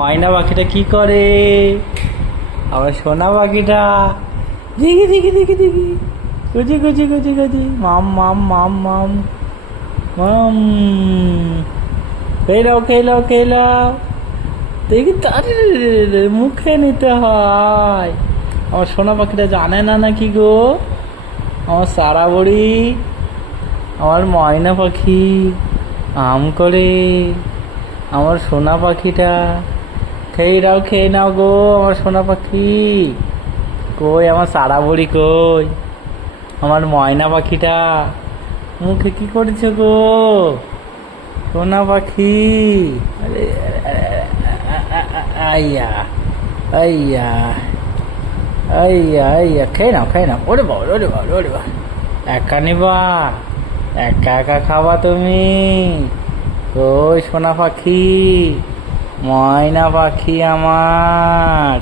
ময়না পাখিটা কি করে? আমার সোনা পাখিটা দেখি দেখি দেখি দেখি গুজি গুজি গুজি গুজি মাম মাম মাম মাম মাম। খেলাও খেলাও খেলাও দেখি তার মুখে নিতে হয়। আমার সোনা পাখিটা জানে না নাকি গো? আমার সারা বড়ি, আমার ময়না পাখি আম করে। আমার সোনা পাখিটা খেয়ে নাও গো। আমার সোনা পাখি কই? আমার সারা বড়ি কই? আমার ময়না পাখিটা মুখে কি করেছে গো? সোনা পাখি আরে আইয়া আইয়া আইয়া আইয়া খেয়ে নাও। ওরে বাবা ওরে বাবা ওরে বাবা, একা নিবা? একা একা খাবা তুমি? ওই সোনা পাখি, ময়না পাখি আমার।